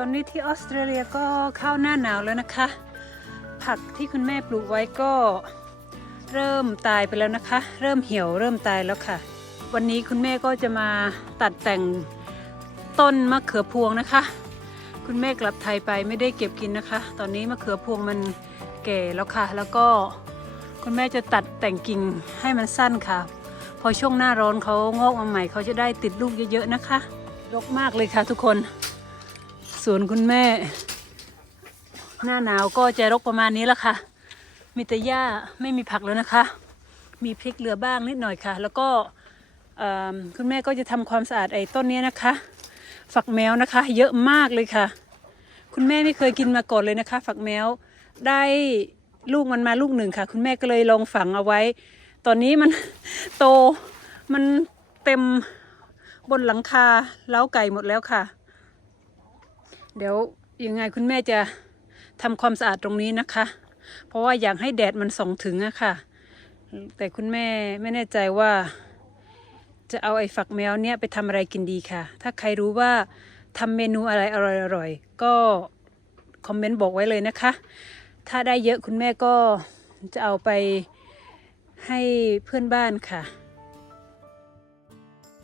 ตอนนี้ที่ออสเตรเลียก็เข้าหน้าหนาวแล้วนะคะ ผักที่คุณแม่ปลูกไว้ก็เริ่มตายไปแล้วนะคะ เริ่มเหี่ยวเริ่มตายแล้วค่ะ วันนี้คุณแม่ก็จะมาตัดแต่งต้นมะเขือพวงนะคะ คุณแม่กลับไทยไปไม่ได้เก็บกินนะคะ ตอนนี้มะเขือพวงมันแก่แล้วค่ะ แล้วก็คุณแม่จะตัดแต่งกิ่งให้มันสั้นค่ะ พอช่วงหน้าร้อนเขางอกมาใหม่เขาจะได้ติดลูกเยอะๆนะคะ รกมากเลยค่ะทุกคน วนคุณแม่ หน้าหนาวก็จะรกประมาณนี้แล้วค่ะ มีแต่หญ้าไม่มีผักแล้วนะคะ มีพริกเหลือบ้างนิดหน่อยค่ะ แล้วก็คุณแม่ก็จะทำความสะอาดไอ้ต้นนี้นะคะ ฝักแมวนะคะ เยอะมากเลยค่ะ คุณแม่ไม่เคยกินมาก่อนเลยนะคะ ฝักแมวได้ลูกมันมาลูกหนึ่งค่ะ คุณแม่ก็เลยลองฝังเอาไว้ ตอนนี้มันโตมันเต็มบนหลังคาเล้าไก่หมดแล้วค่ะ เดี๋ยวยังไงคุณแม่จะทำความสะอาดตรงนี้นะคะ เพราะว่าอยากให้แดดมันส่องถึงอะค่ะ แต่คุณแม่ไม่แน่ใจว่า จะเอาไอ้ฝักแมวเนี่ยไปทำอะไรกินดีค่ะ ถ้าใครรู้ว่าทำเมนูอะไรอร่อยๆก็คอมเมนต์บอกไว้เลยนะคะ ถ้าได้เยอะคุณแม่ก็จะเอาไปให้เพื่อนบ้านค่ะ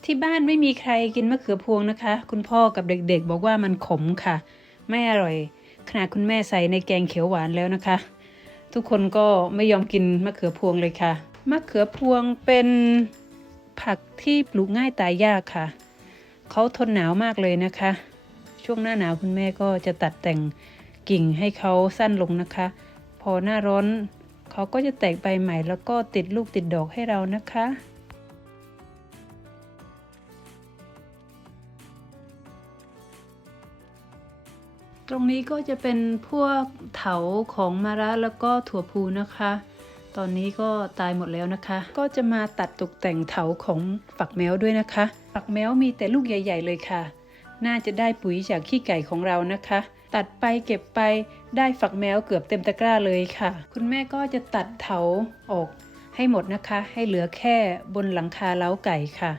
ที่บ้านไม่มีใครกินมะเขือพวงนะคะ คุณพ่อกับเด็กๆ บอกว่ามันขมค่ะ ไม่อร่อย ขนาดคุณแม่ใส่ในแกงเขียวหวานแล้วนะคะ ทุกคนก็ไม่ยอมกินมะเขือพวงเลยค่ะ มะเขือพวงเป็นผักที่ปลูกง่ายตายยากค่ะ เขาทนหนาวมากเลยนะคะ ช่วงหน้าหนาวคุณแม่ก็จะตัดแต่งกิ่งให้เขาสั้นลงนะคะ พอหน้าร้อนเขาก็จะแตกใบใหม่แล้วก็ติดลูกติดดอกให้เรานะคะ ตรงนี้ก็จะเป็นพวกเถาของมะระแล้วก็ถั่วพูนะคะ ตอนนี้ก็ตายหมดแล้วนะคะ ก็จะมาตัดตกแต่งเถาของฝักแมวด้วยนะคะ ฝักแมวมีแต่ลูกใหญ่ ๆ เลยค่ะ น่าจะได้ปุ๋ยจากขี้ไก่ของเรานะคะ ตัดไปเก็บไปได้ฝักแมวเกือบเต็มตะกร้าเลยค่ะ คุณแม่ก็จะตัดเถาออกให้หมดนะคะ ให้เหลือแค่บนหลังคาเล้าไก่ค่ะ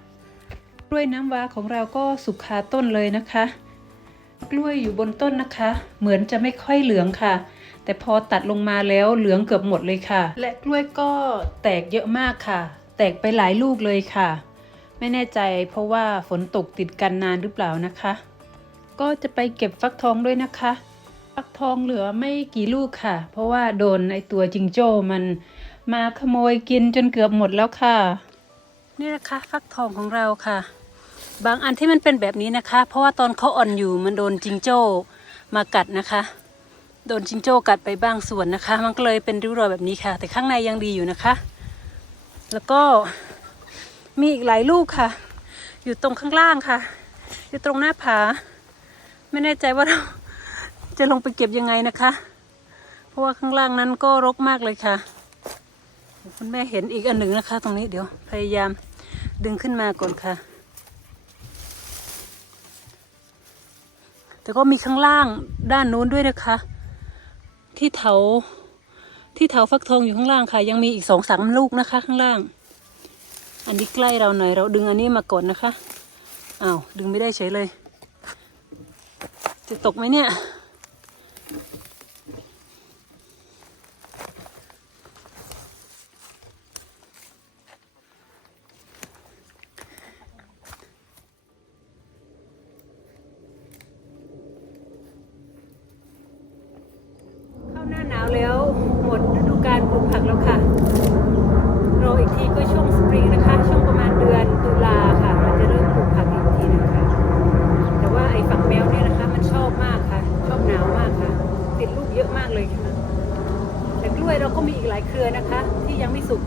กล้วยน้ำว้าของเราก็สุกคาต้นเลยนะคะ กล้วยอยู่บนต้นนะคะ เหมือนจะไม่ค่อยเหลืองค่ะ แต่พอตัดลงมาแล้วเหลืองเกือบหมดเลยค่ะ และกล้วยก็แตกเยอะมากค่ะ แตกไปหลายลูกเลยค่ะ ไม่แน่ใจเพราะว่าฝนตกติดกันนานหรือเปล่านะคะ ก็จะไปเก็บฟักทองด้วยนะคะ ฟักทองเหลือไม่กี่ลูกค่ะ เพราะว่าโดนไอตัวจิงโจ้มันมาขโมยกินจนเกือบหมดแล้วค่ะ นี่นะคะฟักทองของเราค่ะ บางอันที่มันเป็นแบบนี้นะคะ เพราะว่าตอนเขาอ่อนอยู่มันโดนจิงโจ้มากัดนะคะ โดนจิงโจ้กัดไปบางส่วนนะคะ มันก็เลยเป็นริ้วรอยแบบนี้ค่ะ แต่ข้างในยังดีอยู่นะคะ แล้วก็มีอีกหลายลูกค่ะ อยู่ตรงข้างล่างค่ะ อยู่ตรงหน้าผา ไม่แน่ใจว่าเราจะลงไปเก็บยังไงนะคะ เพราะว่าข้างล่างนั้นก็รกมากเลยค่ะคุณแม่เห็นอีกอันหนึ่งนะคะ ตรงนี้เดี๋ยวพยายามดึงขึ้นมาก่อนค่ะ แต่ก็มีข้างล่างด้านนู้นด้วยนะคะ ที่เถาที่เถาฟักทองอยู่ข้างล่างค่ะ ยังมีอีกสองสามลูกนะคะ ข้างล่าง อันนี้ใกล้เราหน่อยเราดึงอันนี้มาก่อนนะคะอ้าวดึงไม่ได้เฉยเลย จะตกไหมเนี่ย เข้าหน้าหนาวแล้วหมดฤดูการปลูกผักแล้วค่ะ รออีกทีก็ช่วงสปริงนะคะ ช่วงประมาณเดือนตุลาค่ะ มันจะเริ่มปลูกผักอีกทีหนึงค่ะ แต่ว่าไอ้ฝักแมวเนี่ยนะคะ มันชอบมากค่ะ ชอบหนาวมากค่ะ ติดลูกเยอะมากเลยค่ะ แต่กล้วย เราก็มีอีกหลายเครือนะคะ ที่ยังไม่สุก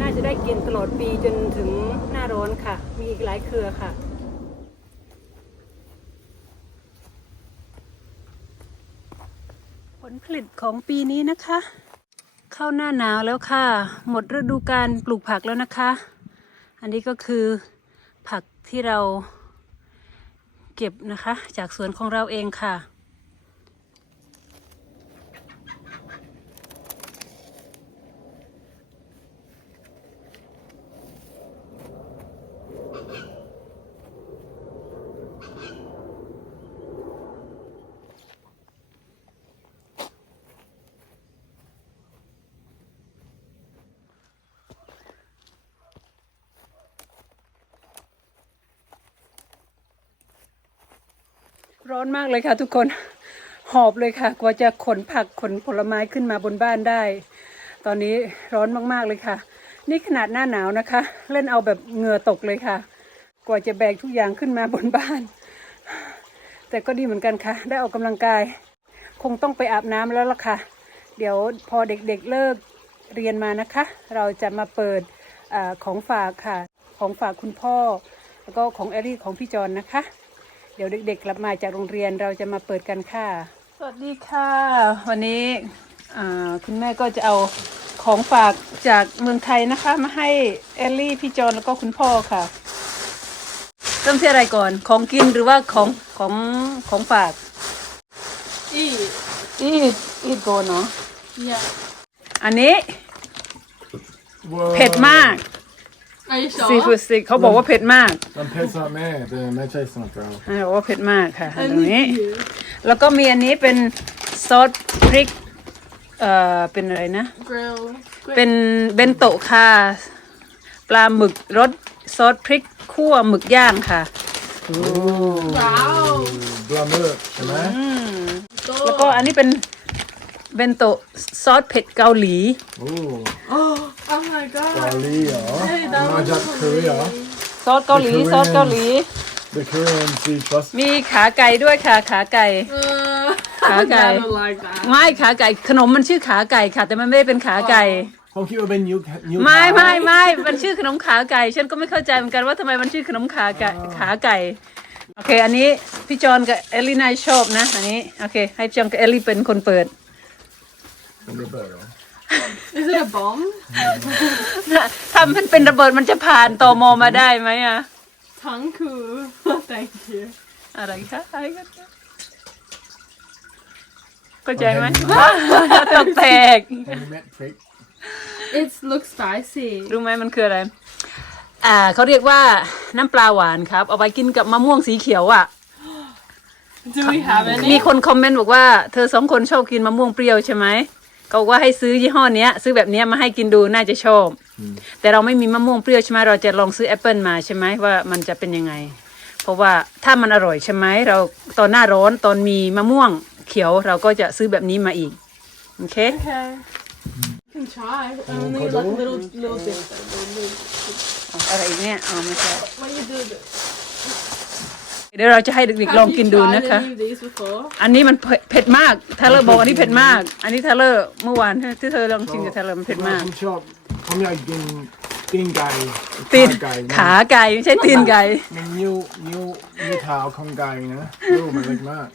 น่าจะได้กินตลอดปีจนถึงหน้าร้อนค่ะ มีอีกหลายเครือค่ะผลผลิตของปีนี้นะคะ เข้าหน้าหนาวแล้วค่ะ หมดฤดูการปลูกผักแล้วนะคะ อันนี้ก็คือผักที่เราเก็บนะคะ จากสวนของเราเองค่ะ ร้อนมากเลยค่ะ ทุกคนหอบเลยค่ะ กว่าจะขนผักขนผลไม้ขึ้นมาบนบ้านได้ ตอนนี้ร้อนมากๆเลยค่ะ นี่ขนาดหน้าหนาวนะคะ เล่นเอาแบบเหงื่อตกเลยค่ะ กว่าจะแบกทุกอย่างขึ้นมาบนบ้าน แต่ก็ดีเหมือนกันค่ะ ได้ออกกำลังกาย คงต้องไปอาบน้ำแล้วล่ะค่ะ เดี๋ยวพอเด็กๆเลิกเรียนมานะคะ เราจะมาเปิดอของฝากค่ะ ของฝากคุณพ่อ แล้วก็ของแอรี่ของพี่จอนนะคะ เดี๋ยวเด็กๆกลับมาจากโรงเรียนเราจะมาเปิดกันค่ะ สวัสดีค่ะ วันนี้อ่าคุณแม่ก็จะเอาของฝากจากเมืองไทยนะคะ มาให้แอลลี่พี่จอนแล้วก็คุณพ่อค่ะเริ่มที่อะไรก่อนของกินหรือว่าของของของฝาก Eat. อีดอีดโกนเนาะ Yeah. อันนี้ Wow. เผ็ดมาก Are you ซีฟู้ sure? ดสติกเขาบอกว่าเผ็ดมาก Den petsar med, det är med kejsarnötter. อ่าบอกว่าเผ็ดมากค่ะต I รงนี้ need you. แล้วก็มีอันนี้เป็นซอสพริก เอ่อ เป็นอะไรนะ Grill. เป็นเบนโตะค่ะ ปลาหมึกรสซอสพริกคั่วหมึกย่างค่ะ Wow. Blandar upp, är med? แล้วก็อันนี้เป็นเบนโตะซอสเผ็ดเกาหลี Oh, Oh my god. Dali ja. Hey, that was Majak curry ja. ซอสเกาหลี ซอสเกาหลี The Korean sweet มีขาไก่ด้วยค่ะ ขาไก่ Uh, Okay. I don't like that. ไม่ขาไก่ ขนมมันชื่อขาไก่ค่ะ แต่มันไม่ได้เป็นขาไก่ Hon kan ju vara new new ไม่ไม่ไม่มันชื่อขนมขาไก่ ฉันก็ไม่เข้าใจเหมือนกันว่าทำไมมันชื่อขนมขาไก่ขาไก่ โอเค อันนี้พี่จอนกับเอลลี่นายชอบนะ อันนี้ โอเค ให้พี่จอนกับเอลลี่เป็นคนเปิด Om du börjar. Is it a bomb? ถ้ามันเป็นระเบิดมันจะผ่านตอมอมาได้ไหมอะ Tanku. Thank you. อะไรคะอะไรกันคะเข้าใจไหม ตกแตก Har du mätt prick? It looks spicy. รู้ไหมมันคืออะไร อ่าเขาเรียกว่าน้ำปลาหวานครับ เอาไปกินกับมะม่วงสีเขียวอะ Do we have มี any? คนคอมเมนต์บอกว่า เธอสองคนชอบกินมะม่วงเปรี้ยวใช่ไหมเขาบอ กว่าให้ซื้อยี่ห้อเนี้ย ซื้อแบบเนี้ยมาให้กินดูน่าจะชอบ แต่เราไม่มีมะม่วงเปรี้ยวใช่ไหมเราจะลองซื้อแอปเปิลมาใช่ไหมว่ามันจะเป็นยังไง เพราะว่าถ้ามันอร่อยใช่ไหมเราตอนหน้าร้อนตอนมีมะม่วงเขียวเราก็จะซื้อแบบนี้มาอีกโอเค Okay. You can try. Only like cuddle? little little bit though. Little bit. อะไรอีกเนี่ยอ๋อไม่ใช่ When you do this. เดี๋ยวเราจะให้เด็กๆลองกินดูนะคะ Have you tried any of these before? อันนี้มันเผ็ดเผ็ดมากเทเลอร์บอกอันนี้เผ็ดมาก อันนี้เทเลอร์เมื่อวานที่เธอลองชิมกับเทเลอร์มันเผ็ดมาก Kom kör, kom jag din, din guy. ตีน guy. ขาไก่ไม่ใช่ตีนไก่ Men new, new, new tau kom guy na. Jo, men lägg med.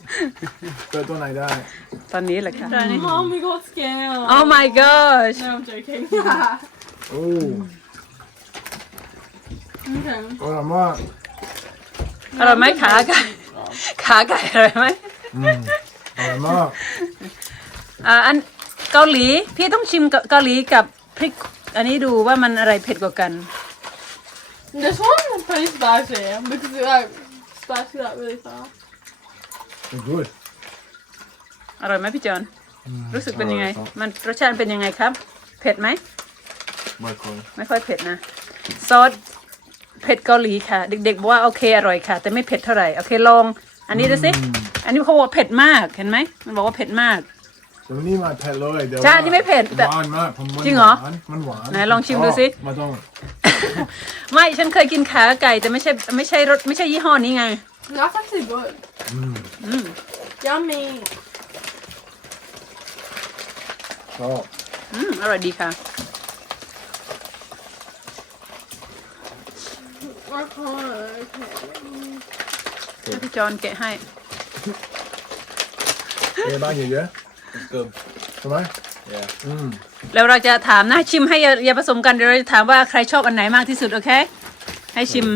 Vet du när det är? ตอนนี้แหละค่ะ Mom, we got scared. Oh my gosh No, I'm joking. Oh, okay. och de har... อร่อยไหมขาไก่ขาไก่อร่อยไหม Mm. Ja, de har... อ่าอันเกาหลีพี่ต้องชิมกับเกาหลีกับพริก อันนี้ดูว่ามันอะไรเผ็ดกว่ากัน This one is pretty spicy because it like spicy that really fast. Det är good. อร่อยไหมพี่จอนรู้สึกเป็นยังไงอร่อยครับมันรสชาติเป็นยังไงครับ เผ็ดไหม Bara kolla. ไม่ค่อยเผ็ดนะ ซอส เผ็ดเกาหลีค่ะ เด็กๆบอกว่าโอเคอร่อยค่ะ แต่ไม่เผ็ดเท่าไหร่โอเคลอง อันนี้ดูสิอันนี้เขาบอกว่าเผ็ดมากเห็นไหมมันบอกว่าเผ็ดมาก Så ni var pelloy. Det ใช่นี่ไม่เผ็ดแต่หวานมากผมมันจริงเหรอหวานมันหวานไหนลองชิมดูสิมาต้องไม่ฉันเคยกินขาไก่แต่ไม่ใช่ไม่ใช่รสไม่ใช่ยี่ห้อนี้ไง That's actually good. อืม Yummy. ชอบอืมอร่อยดีค่ะ I can't. Okay. พี่จอนแกะให้เอ๊ะบ้างเยอะ It's good. ๆใช่ไหม Yeah. อืมแล้วเราจะถามนะชิมให้อย่าอย่าผสมกันเดี๋ยวเราจะถามว่าใครชอบอันไหนมากที่สุดโอเค ให้ชิม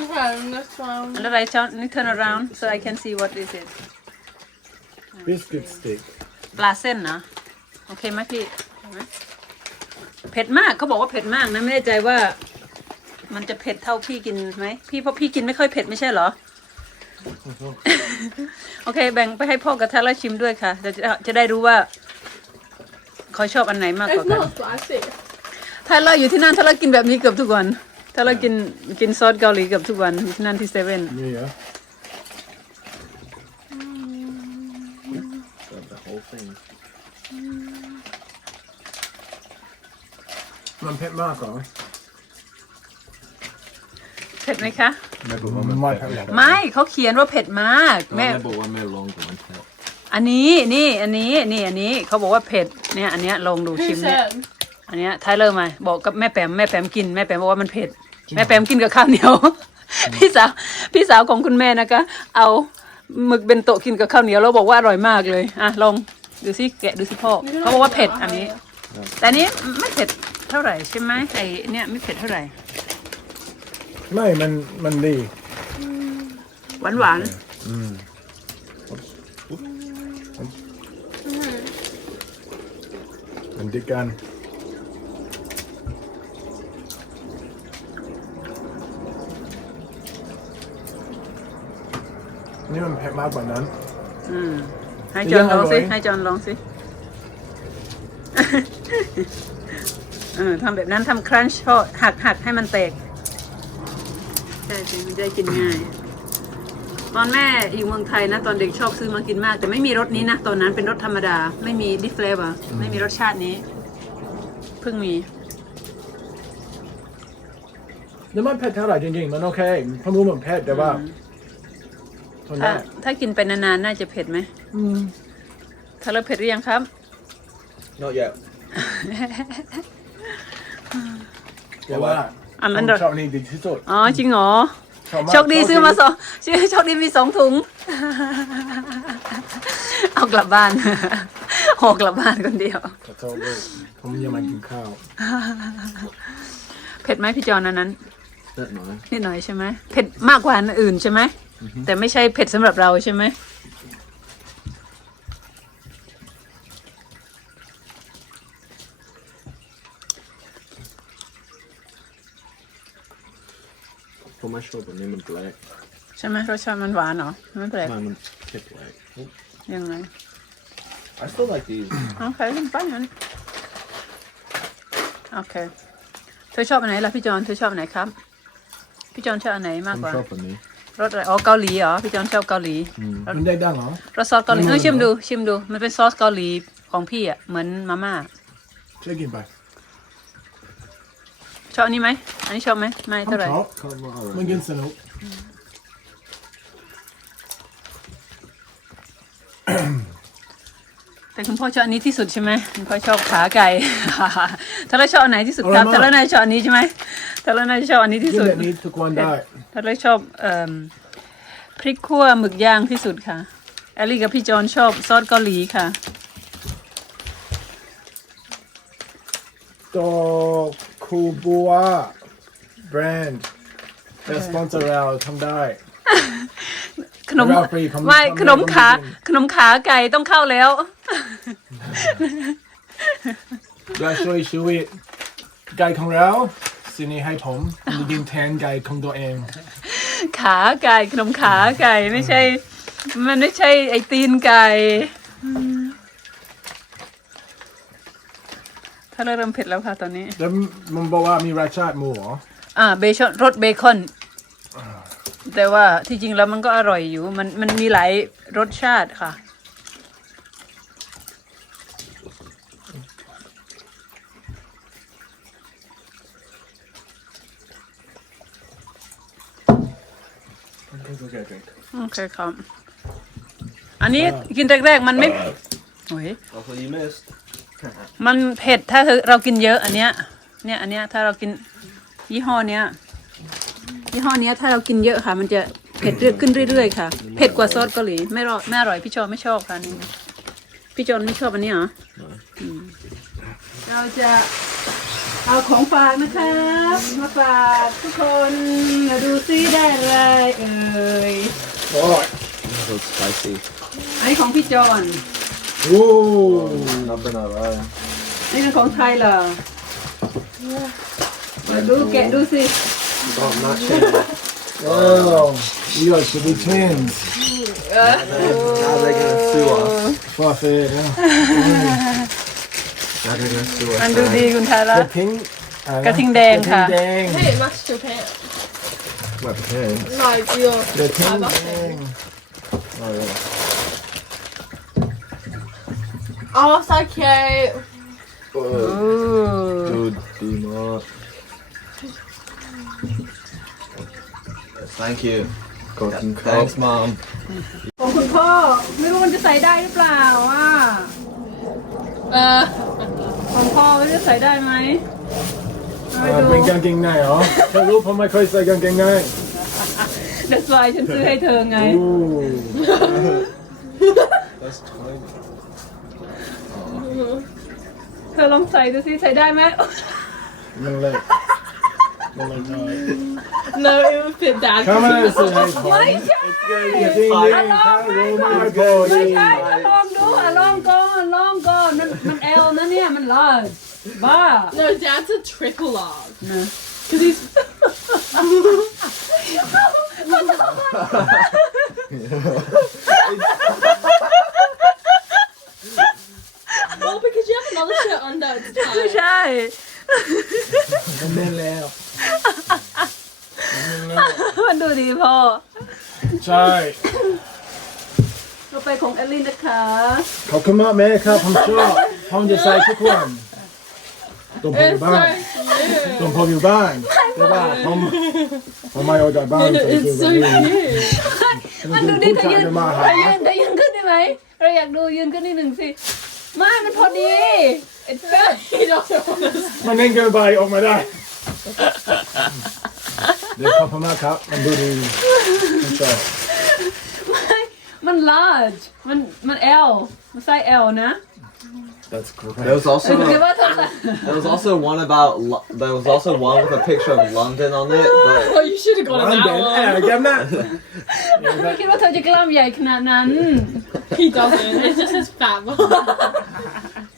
Okay, next one. แล้วอะไรช้อนนี่ turn around so I can see what is it บิสกิตสติ๊กปลาเส้นนะโอเคไหมพี่เห็นไหมเผ็ดมากเขาบอกว่าเผ็ดมากนะไม่แน่ใจว่า มันจะเผ็ดเท่าพี่กินไหมพี่เพราะพี่กินไม่ค่อยเผ็ดไม่ใช่เหรอ โอเค แบ่งไปให้พ่อกับทัศและชิมด้วยค่ะจะจะได้รู้ว่าเขาชอบอันไหนมากกว่ากัน not ล่าเราอยู่ที่นั่นถ้าเรากินแบบนี้เกือบทุกวัน ถ้าเรากินกินซอสเกาหลีเกือบทุกวันที่นั่นที่เซเว่น Nu ja. Grab the whole thing. เหรอเผ็ดไหมคะ แม่บอกว่ามันไม่เผ็ดเผ็ดไม่เขาเขียนว่าเผ็ดมากแม่แม่บอกว่าแม่ลองก่อนมันเผ็ดอันนี้นี่อันนี้นี่อันนี้เขาบอกว่าเผ็ดเนี่ยอันเนี้ยลองดูชิ Who มเนี่ย said? อันเนี้ยไทเลอร์มาบอกกับแม่แปมแม่แปมกินแม่แปมบอกว่ามันเผ็ด แม่แปมกินกับข้าวเหนียว พี่สาวพี่สาวของคุณแม่นะคะ เอาหมึกเบนโตะกินกับข้าวเหนียวแล้วบอกว่าอร่อยมากเลยอะลองดูสิแกะดูสิพ่อเขาบอกว่าเผ็ดอันนี้ แต่อันนี้ไม่เผ็ดเท่าไหร่ใช่ไหมไอเนี่ยไม่เผ็ดเท่าไหร่ ไม่มันมันดีหวานหวานอืมมันดีกันนี่มันเผ็ดมากกว่านั้นๆอืม ให้จอนลองสิยังอร่อยให้จอนลองสิ เออทำแบบนั้นทำครันช์หักหักให้มันแตก ใช่สิมันจะได้กินง่าย ตอนแม่อยู่เมืองไทยนะ ตอนเด็กชอบซื้อมากินมาก แต่ไม่มีรสนี้นะ ตอนนั้นเป็นรสธรรมดา ไม่มีดิฟเลเวอร์ไม่มีรสชาตินี้ เพิ่งมีแล้วมันเผ็ดเท่าไหร่จริงๆ มันโอเคเพราะรู้มันเผ็ดแต่ว่าทนถ้าได้ถ้ากินไปนานๆ น่าจะเผ็ดไหมอืม ถ้าเราเผ็ดหรือยังครับ not yet แต่ว่า อันนั้นผมชอบนี่ดีที่สุดอ๋อจริงเหรอชอบมากโชคดีซื้อมาสองชื่อโชคดีมีสองถุง เอากลับบ้านหอกกลับบ้านคนเดียวขอโทษลูกผมยังมากินข้าวเผ็ดไหมพี่จอนอันนั้นนิดหน่อยนิดหน่อยใช่ไหมเผ็ดมากกว่าอันอื่นใช่ไหมแต่ไม่ใช่เผ็ดสำหรับเราใช่ไหม ผมไม่ชอบอันนี้มันแปลกใช่ไหมรสชาติมันหวานเหรอไม่แปลกมันมันเผ็ดแปลก ยังไง I still like these โอเคเป็นไปงั้นโอเคเธอชอบอันไหนล่ะพี่จอนเธอชอบอันไหนครับ พี่จอนชอบอันไหนมากผมกว่าชอบอันนี้ รสอะไรอ๋อเกาหลีเหรอพี่จอนชอบเกาหลีมันได้ดังเหรอ รสซอสเกาหลีไม่เออเหมือนชิมดูเหรอชิมดู มันเป็นซอสเกาหลีของพี่อะเหมือนมาม่าช่วยกินไป ชอบอันนี้ไหม อันนี้ชอบไหม ไม่ผมเท่าไหร่ชอบชอบมากเลยมันกินสนุก แต่คุณพ่อชอบอันนี้ที่สุดใช่ไหมคุณพ่อชอบขาไก่ถ้าเราชอบอันไหนที่สุดครับอร่อยมากถ้าเรานายชอบอันนี้ใช่ไหมถ้าเรานายชอบอันนี้ที่กินสุดแบบนี้ทุกวันได้ถ้าเราชอบเอ่อพริกขั่วหมึกย่างที่สุดค่ะ แอลลี่กับพี่จอนชอบซอสเกาหลีค่ะก็ คูบัวแบรนด์เป็นสปอนเซอร์เราทำได้ ขนมเราฟรีผมไม่ผมขนมขาผมไม่กินขนมขาไก่ต้องเข้าแล้ว เราช่วยชีวิตไก่ของเราสินี้ให้ผมผมจะกินแทนไก่ของตัวเอง ขาไก่ขนมขาไก่ไม่ใช่ มันไม่ใช่ไอตีนไก่ อืม ถ้าเราเริ่มเผ็ดแล้วค่ะตอนนี้ แล้วมันบอกว่ามีรสชาติหมูเหรออ่าเบคอนรสเบคอน แต่ว่าที่จริงแล้วมันก็อร่อยอยู่มันมันมีหลายรสชาติค่ะ โอเคโอเคครับ อันนี้กินแรกๆมันไม่โอ้ย That's what you missed มันเผ็ดถ้าเรากินเยอะอันเนี้ย เนี่ยอันเนี้ยถ้าเรากินยี่ห้อเนี้ยยี่ห้อเนี้ยถ้าเรากินเยอะค่ะ มันจะเผ็ดเรื่อยขึ้นเรื่อยๆค่ะ เผ็ดกว่าซอสเกาหลีไม่รอไม่อร่อยพี่จอนไม่ชอบค่ะนี่พี่จอนไม่ชอบอันนี้เหรออืมเราจะเอาของฝากนะครับมาฝากทุกคนมาดูซิได้อะไรเอ่ยโอ้ย so spicy อันนี้ของพี่จอน โอ้นับเป็นอะไรอันนี้เป็นของไทยเหรอมาดูแกะดูสิก็นัดเช่น Wow, you guys should be twins. Now they're gonna sue us Fuck it, yeah. Now they're gonna sue มัน us ดูดีคุณไทยละ The pink. กระทิงแดงค่ะ The pink I dang. think it matched your pants. What pen? Like your. The pink I got dang. Oh yeah Oh, so cute. เปิดอืมดูดีมาก Thank you ขอบคุณครับของคุณพ่อ ไม่รู้มันจะใส่ได้หรือเปล่าว่ะ Uh, ของพ่อไม่รู้จะใส่ได้ไหมมาดู เป็นกางเกงในเหรอเธอรู้เพราะไม่เคยใส่กางเกงใน That's why ฉันซื้อให้เธอไง เธอลองใส่ดูสิใส่ได้ไหมมันเล็กมันเล็กน้อย no, it would fit dad. เขาไม่ได้ซื้อให้ผมไม่ใช่จริงๆเขารู้ไม่พอไม่ดีใช่เธอลองดูอะลองก่อนลองก่อนมันมันเอลนะเนี่ยมัน large บ้า No, dad's a triple large. นะ Because he's. well, because you have another shirt under. It's ไม่ tight. ใช่ มันแน่นแล้วมันดูดีพอใช่ต่อไปของเอลลินนะคะ ขอบคุณมากแม่ครับผมชอบผมจะใส่ทุกวันตรงผมอยู่ It's บ้าน so ตรงผมอยู่บ้านแต่ว่าผมผมไม่ออกจากบ้าน cute. ใส่ It's ชุด so แบบนี้ cute. มันดูดีผู้แต่ชายยืนจะมาหาแต่ยืนแต่ยืนขึ้นได้ไหม เราอยากดูยืนขึ้นนิดหนึ่งสิ ไม่มันพอดี it's good He doesn't want to. มันเล่นเกินไปออกมาได้ เดี๋ยวขอบคุณมากครับ มันดูดีผมชอบไม่มัน large มันมัน L มันไซส์ L นะ That's correct There was also หรือ a, ว่าเธอใส่ there was also one about Lo- there was also one with a picture of London on it, but Oh, you should have got วัน him เด่น that แอบ one. แกมนะไม่คิดว่าเธอจะกล้ามใหญ่ขนาดนั้น He doesn't. It's just his fat body.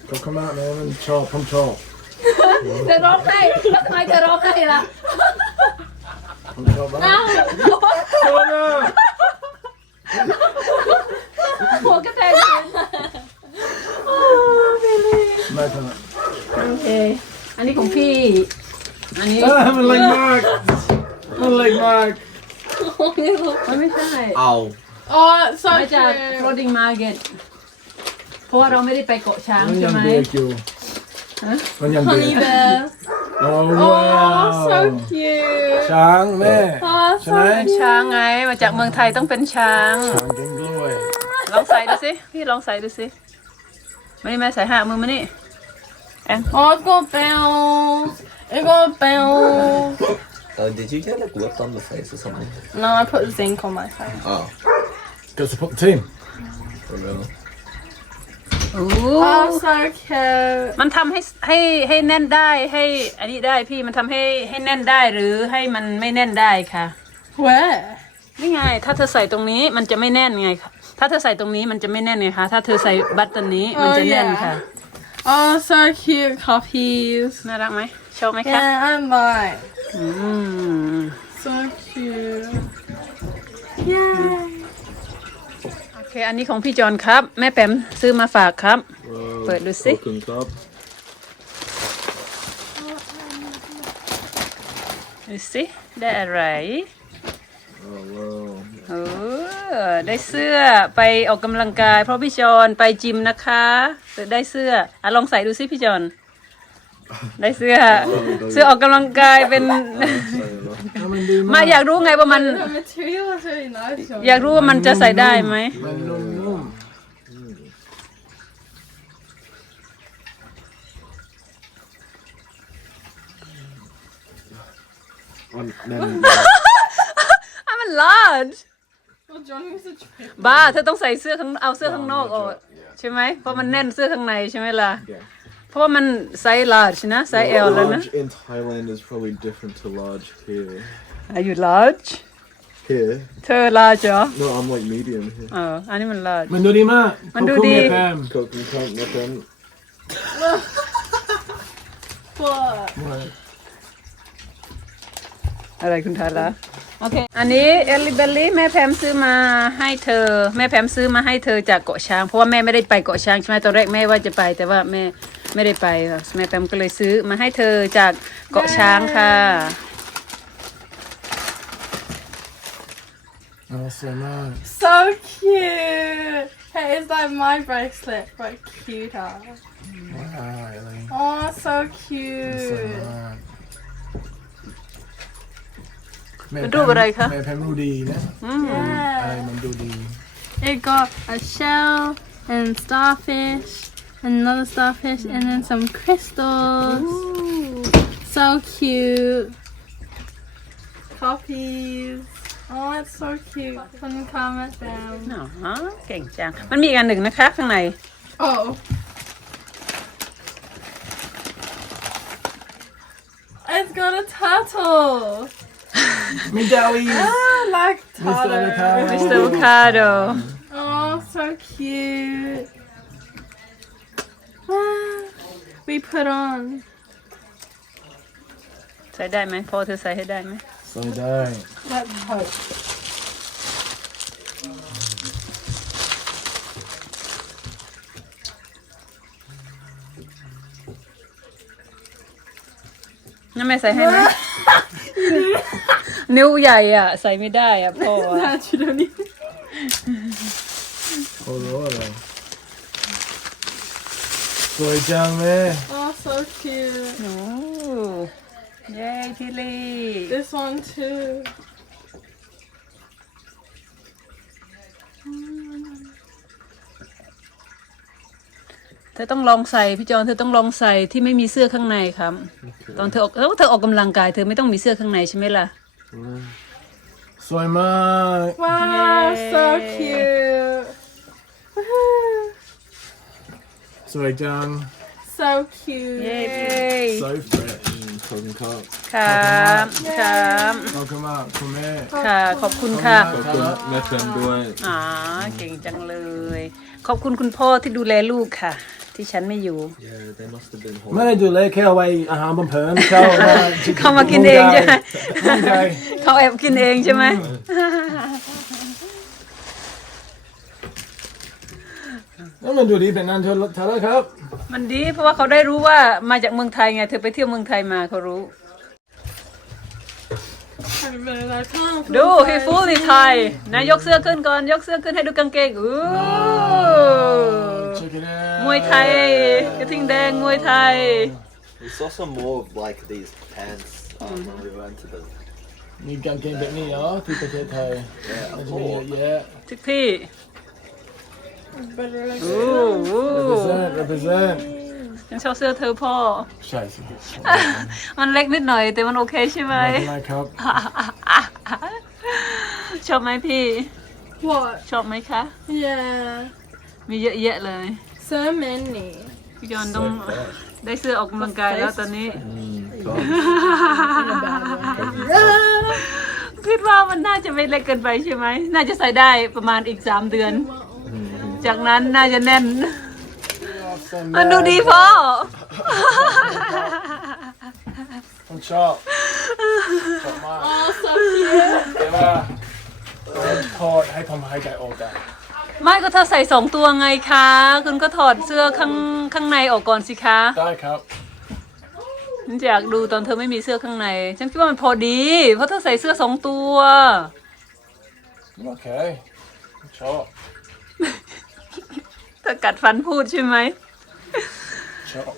ขอบคุณมากนะมันชอบผมชอบเธอร้องไห้แล้วทำไมเธอร้องไห้ล่ะผมชอบมากอ้าวชอบมากหัวกระแทกพื้นโอ้บิลลี่ ไม่เป็นไรโอเค อันนี้ของพี่ อันนี้อ่ามันเล็กมากมันเล็กมาก มันไม่ใช่ ow. Oh, it's so มาจาก cute. floating market เพราะว่าเราไม่ได้ไปเกาะช้างมันใช่ยังไหม เด็กอยู่ฮะ มันยังเด็ก Honey bear. โอ้ว้าว Oh, so cute. ช้างแม่ Oh, ใช่ไหม so ช้างไง มาจากเมืองไทยต้องเป็นช้าง ช้างกินกล้วยลองใส่ดูสิ พี่ลองใส่ดูสิ มานี่แม่ใส่ห้ามือมานี่ Oh, it's got bells. It got bells. Uh, did you get like whipped on the face or something? No, I put zinc on my face. Oh, Go support the team for real. โอ้ Oh, so cute. มันทำให้ให้ให้แน่นได้ให้ อันนี้ได้พี่มันทำให้ให้แน่นได้หรือให้มันไม่แน่นได้ค่ะ Where? นี่ไง ถ้าเธอใส่ตรงนี้มันจะไม่แน่นไงค่ะ ถ้าเธอใส่ตรงนี้มันจะไม่แน่นไงคะ ถ้าเธอใส่บัตตอนนี้มันจะแน่นค่ะ Oh, so cute, puppies. น่ารักไหมโชว์ไหมคะ Yeah, I like. อืม So cute. Yay. โอเค อันนี้ของพี่จอนครับ แม่แปมซื้อมาฝากครับ เปิดดูสิ Broken cup. ดูสิ ได้อะไร Oh wow. เออได้เสื้อไปออกกำลังกาย เพราะพี่จอนไปจิมนะคะได้เสื้ออะลองใส่ดูสิพี่จอนได้เสื้อ เสื้อออกกำลังกายเป็น มันดีมาอยากรู้ไงว่ามัน The material is really nice. อยากรู้ว่ามันจะใส่ได้ไหม มันนุ่ม And then อะมัน large Well, Johnny was a trick. บ้าเธอต้องใส่เสื้อข้างเอาเสื้อข้างนอกออกใช่ไหมเพราะมันแน่นเสื้อข้างในใช่ไหมล่ะ yeah. เพราะว่ามันไซส์ large นะไซส์ L แล้วนะ Large in Thailand is probably different to large here. Are you large Here? เธอ large เหรอ No, I'm like medium here. เอออันนี้มัน large มันดูดีมากมันดูดีขอบคุณแม่แพม Coke and Coke, nothing. What? อะไรคุณทาระ โอเค อันนี้เอลลิเบลลี่แม่แพมซื้อมาให้เธอ แม่แพมซื้อมาให้เธอจากเกาะช้าง เพราะว่าแม่ไม่ได้ไปเกาะช้างใช่ไหมตอนแรกแม่ว่าจะไป แต่ว่าแม่ไม่ได้ไปค่ะแม่แพมก็เลยซื้อมาให้เธอจากเกาะช้างค่ะอ๋อสวยมาก So cute. Hey, it's like my bracelet, but cuter. ว้าวอะไร Oh, so สวย cute. มาก เป็นรูปอะไรคะ แม่แพมรูดีนะ อืม อะไร Yeah. มันดูดี It got a shell and starfish and another starfish and then some crystals. So cute. Copies. Oh, it's so cute. From the comment down. อ๋อเก่งจัง มันมีอีกอันหนึ่งนะคะข้างใน Oh. It's got a turtle. มีดาวี I like Mr. Avocado. turtles. Mr. Avocado Oh, so cute. Ah, we put on. ใส่ได้ไหมพอเธอใส่ให้ได้ไหม ใส่ได้ Let's hope. นั่นแม่ใส่ให้ไหม นิ้วใหญ่อะ ใส่ไม่ได้อะพ่ออะ Nah, you don't need. โอ้โหอะไรสวยจังแม่ Oh, so cute. โอ้เย้ทิลี่ This one too. เธอต้องลองใส่พี่จอนเธอต้องลองใส่ที่ไม่มีเสื้อข้างในครับ ตอนเธอออกเอ้าเธอออกกำลังกายเธอไม่ต้องมีเสื้อข้างในใช่ไหมล่ะ สวยมาก Wow, so Yay. cute. Woohoo. สวยจัง So cute. เย้ so fresh ขอบคุณครับครับครับขอบคุณมากคุณแม่ค่ะ ขอบคุณค่ะ ขอบคุณแม่เฟิร์นด้วย อ๋อ เก่งจังเลย ขอบคุณคุณพ่อที่ดูแลลูกค่ะ ที่ฉันไม่อยู่ Yeah they must have been ไม่ home ได้ดูแลแค่เอาไว้อาหารบนเพินเขามาเขามากินเองใช่ไหมมุ่งใจเขาแอบกินเองใช่ไหม แล้วมันดูดีเป็นนันเธอเธอแล้วครับ มันดีเพราะว่าเขาได้รู้ว่ามาจากเมืองไทยไง เธอไปเที่ยวเมืองไทยมาเขารู้ I really like oh, ดูให้ฟูนี่ไทยนะยกเสื้อขึ้นก่อน ยกเสื้อขึ้นให้ดูกางเกงอู้ Check it out มวยไทยกระทิงแดงมวยไทย We saw some more of like these pants um, when we went to the มีกางเกงแบบนี้เหรอที่ประเทศไทย yeah มัน of จะมี course เยอะทุกที่ But really อู้อู้ represent represent ฉันชอบเสื้อเธอพ่อ ใช่สิมันเล็กนิดหน่อยแต่มันโอเคใช่ไหมไม่เป็นไรครับ ชอบไหมพี่ What? ชอบไหมคะ Yeah. มีเยอะแยะเลย So many. พี่จอนต้องได้เสื้อออกกำลังกายแล้วตอนนี้ คิดว่ามันน่าจะไม่เล็กเกินไปใช่ไหม น่าจะใส่ได้ประมาณอีกสามเดือน จากนั้นน่าจะแน่น มันดูดีพ่อผมชอบชอบมาก Oh, so cute. แต่ว่าทอดให้ผมหายใจออกได้ ไม่ก็ถ้าใส่สองตัวไงคะ คุณก็ถอดเสื้อข้างข้างในออกก่อนสิคะได้ครับฉันอยากดูตอนเธอไม่มีเสื้อข้างใน ฉันคิดว่ามันพอดี เพราะเธอใส่เสื้อสองตัว โอเคชอบเธอกัดฟันพูดใช่ไหมชอบ